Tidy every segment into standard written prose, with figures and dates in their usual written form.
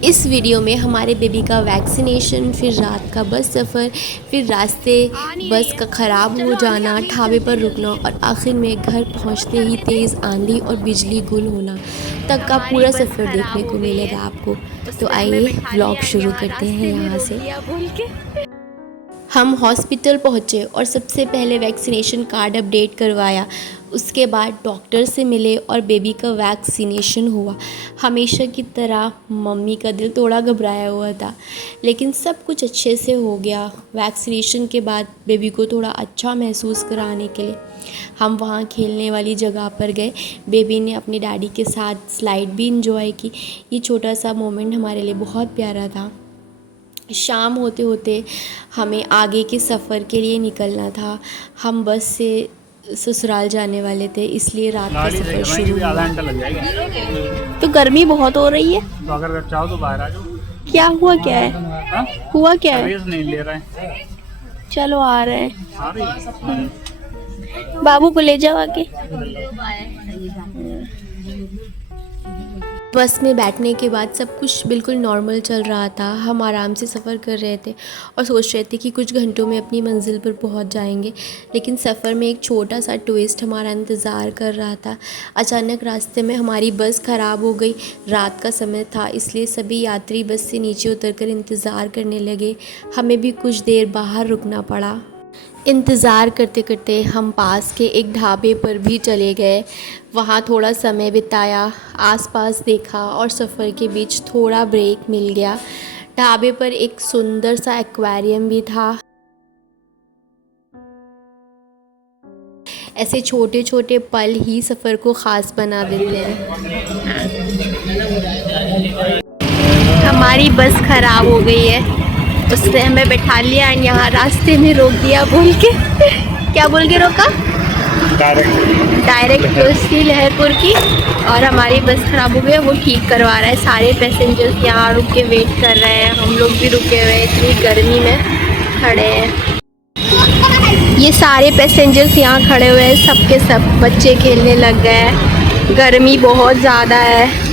इस वीडियो में हमारे बेबी का वैक्सीनेशन, फिर रात का बस सफ़र, फिर रास्ते बस का ख़राब हो जाना, ढाबे पर रुकना और आखिर में घर पहुंचते ही तेज़ आंधी और बिजली गुल होना तक का पूरा सफ़र देखने को मिलेगा आपको। तो आइए व्लॉग शुरू करते हैं यहाँ से। हम हॉस्पिटल पहुँचे और सबसे पहले वैक्सीनेशन कार्ड अपडेट करवाया। उसके बाद डॉक्टर से मिले और बेबी का वैक्सीनेशन हुआ। हमेशा की तरह मम्मी का दिल थोड़ा घबराया हुआ था, लेकिन सब कुछ अच्छे से हो गया। वैक्सीनेशन के बाद बेबी को थोड़ा अच्छा महसूस कराने के लिए हम वहाँ खेलने वाली जगह पर गए। बेबी ने अपने डैडी के साथ स्लाइड भी इंजॉय की। ये छोटा सा मोमेंट हमारे लिए बहुत प्यारा था। शाम होते होते हमें आगे के सफ़र के लिए निकलना था। हम बस से ससुराल जाने वाले थे, इसलिए रात का सफ़र शुरू हुआ। आधा घंटा लग जाएगा। तो गर्मी बहुत हो रही है। तो अगर चाहो तो बाहर आ जाओ। क्या हुआ, क्या है? हाँ? हुआ क्या है? सर्विस नहीं ले रहे हैं। चलो आ रहे हैं। आ रही है। बाबू को ले जाओ आके। बस में बैठने के बाद सब कुछ बिल्कुल नॉर्मल चल रहा था। हम आराम से सफ़र कर रहे थे और सोच रहे थे कि कुछ घंटों में अपनी मंजिल पर पहुंच जाएंगे, लेकिन सफ़र में एक छोटा सा ट्विस्ट हमारा इंतज़ार कर रहा था। अचानक रास्ते में हमारी बस ख़राब हो गई। रात का समय था, इसलिए सभी यात्री बस से नीचे उतरकर इंतज़ार करने लगे। हमें भी कुछ देर बाहर रुकना पड़ा। इंतज़ार करते करते हम पास के एक ढाबे पर भी चले गए। वहाँ थोड़ा समय बिताया, आसपास देखा और सफ़र के बीच थोड़ा ब्रेक मिल गया। ढाबे पर एक सुंदर सा एक्वेरियम भी था। ऐसे छोटे छोटे पल ही सफ़र को ख़ास बना देते हैं। हमारी बस ख़राब हो गई है, उसने हमें बैठा लिया और यहाँ रास्ते में रोक दिया बोल के क्या बोल के रोका? डायरेक्ट उसकी लहरपुर की। और हमारी बस ख़राब हो गई है, वो ठीक करवा रहा है। सारे पैसेंजर्स यहाँ रुक के वेट कर रहे हैं। हम लोग भी रुके हुए इतनी गर्मी में खड़े हैं। ये सारे पैसेंजर्स यहाँ खड़े हुए हैं, सब के सब बच्चे खेलने लग गए हैं। गर्मी बहुत ज़्यादा है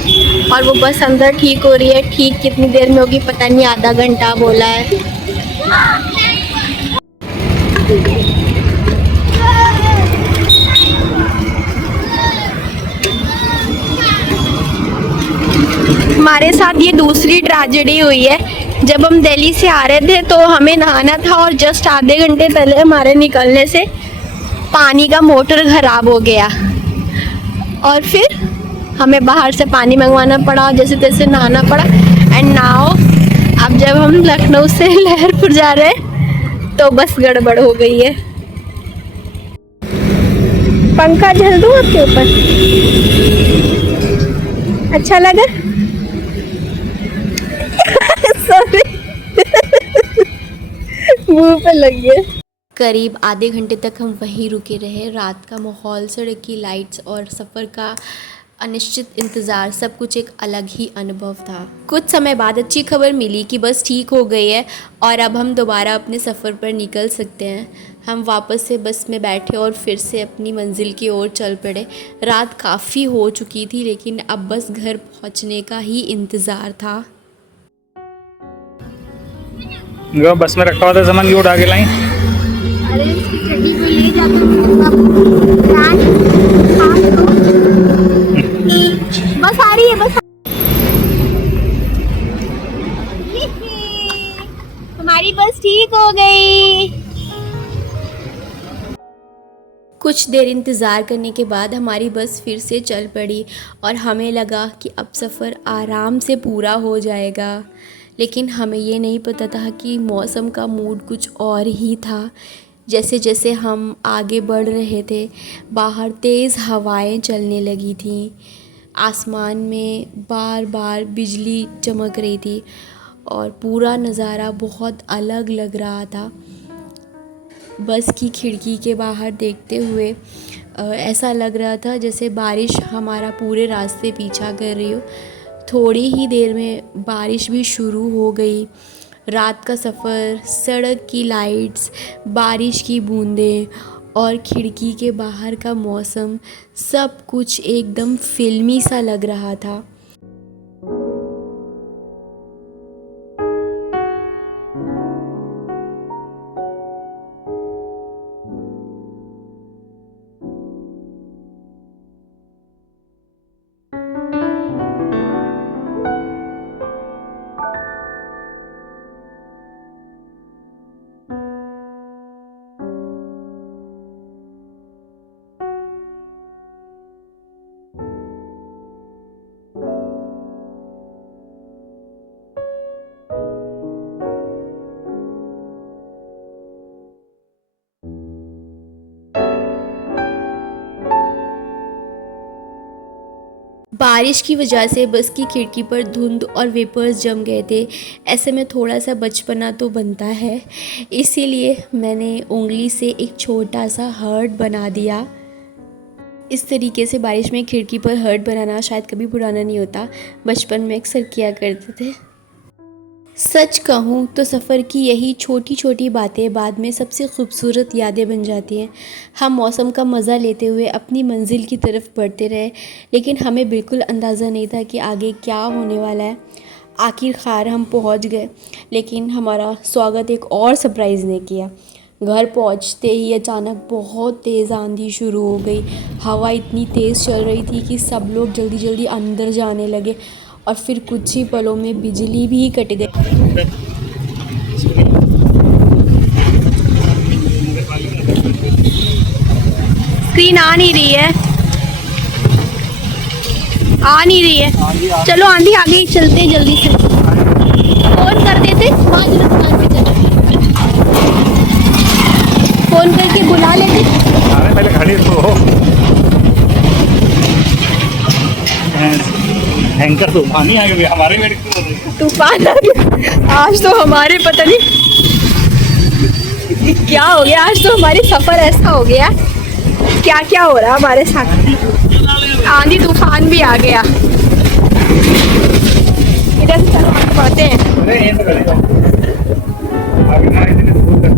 और वो बस अंदर ठीक हो रही है। ठीक कितनी देर में होगी पता नहीं, आधा घंटा बोला है। हमारे साथ ये दूसरी ट्रेजेडी हुई है। जब हम दिल्ली से आ रहे थे तो हमें नहाना था और जस्ट आधे घंटे पहले हमारे निकलने से पानी का मोटर खराब हो गया और फिर हमें बाहर से पानी मंगवाना पड़ा, जैसे तैसे नहाना पड़ा। एंड नाउ अब जब हम लखनऊ से लहरपुर जा रहे हैं तो बस गड़बड़ हो गई है। पंखा झल दूँ आपके ऊपर? अच्छा लगा? सॉरी मुंह पे लग गया। करीब आधे घंटे तक हम वहीं रुके रहे। रात का माहौल, सड़क की लाइट्स और सफ़र का अनिश्चित इंतज़ार, सब कुछ एक अलग ही अनुभव था। कुछ समय बाद अच्छी खबर मिली कि बस ठीक हो गई है और अब हम दोबारा अपने सफ़र पर निकल सकते हैं। हम वापस से बस में बैठे और फिर से अपनी मंजिल की ओर चल पड़े। रात काफ़ी हो चुकी थी, लेकिन अब बस घर पहुंचने का ही इंतज़ार था। बस में रखा हुआ था सामान, क्यों उठा के लाई? अरे इसकी छड़ी को ले जाते बस आ रही है, बस हमारी बस ठीक हो गई। कुछ देर इंतज़ार करने के बाद हमारी बस फिर से चल पड़ी और हमें लगा कि अब सफ़र आराम से पूरा हो जाएगा। लेकिन हमें ये नहीं पता था कि मौसम का मूड कुछ और ही था। जैसे जैसे हम आगे बढ़ रहे थे, बाहर तेज़ हवाएं चलने लगी थीं। आसमान में बार बार बिजली चमक रही थी और पूरा नज़ारा बहुत अलग लग रहा था। बस की खिड़की के बाहर देखते हुए ऐसा लग रहा था जैसे बारिश हमारा पूरे रास्ते पीछा कर रही हो। थोड़ी ही देर में बारिश भी शुरू हो गई। रात का सफ़र, सड़क की लाइट्स, बारिश की बूंदें और खिड़की के बाहर का मौसम, सब कुछ एकदम फिल्मी सा लग रहा था। बारिश की वजह से बस की खिड़की पर धुंध और वेपर्स जम गए थे। ऐसे में थोड़ा सा बचपना तो बनता है, इसीलिए मैंने उंगली से एक छोटा सा हार्ट बना दिया। इस तरीके से बारिश में खिड़की पर हार्ट बनाना शायद कभी पुराना नहीं होता, बचपन में अक्सर किया करते थे। सच कहूँ तो सफ़र की यही छोटी छोटी बातें बाद में सबसे खूबसूरत यादें बन जाती हैं। हम मौसम का मज़ा लेते हुए अपनी मंजिल की तरफ बढ़ते रहे, लेकिन हमें बिल्कुल अंदाज़ा नहीं था कि आगे क्या होने वाला है। आखिरकार हम पहुंच गए, लेकिन हमारा स्वागत एक और सरप्राइज़ ने किया। घर पहुंचते ही अचानक बहुत तेज़ आंधी शुरू हो गई। हवा इतनी तेज़ चल रही थी कि सब लोग जल्दी जल्दी अंदर जाने लगे और फिर कुछ ही पलों में बिजली भी कट गई। स्क्रीन आ नहीं रही है, आ नहीं रही है। चलो आंधी आ गई, चलते हैं जल्दी से। फोन कर देते, वहाँ जरा दुकान पे चलो, फोन करके बुला लेते। अरे पहले खड़ी तो हो। भयंकर तूफान ही आ गया, हमारे वेट क्यों हो रही है? तूफान आ गया आज तो हमारे, पता नहीं क्या हो गया। आज तो हमारी सफ़र ऐसा हो गया, क्या क्या हो रहा है हमारे साथ। आंधी तूफान भी आ गया। इधर से चलो आगे बढ़ते हैं। अरे ये तो खड़ी हो। आगे ना इतने दूर तक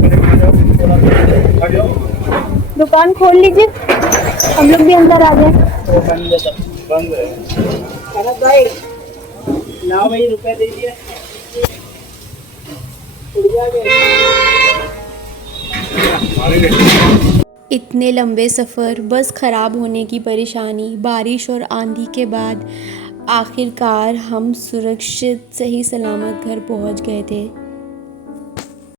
आ जाओ। दुकान खोल लीजिए, हम लोग भी अंदर आ गए। तो बंद है। अरे भाई लाओ भाई, रुपए दीजिए। इतने लंबे सफ़र, बस ख़राब होने की परेशानी, बारिश और आंधी के बाद आखिरकार हम सुरक्षित सही सलामत घर पहुंच गए थे।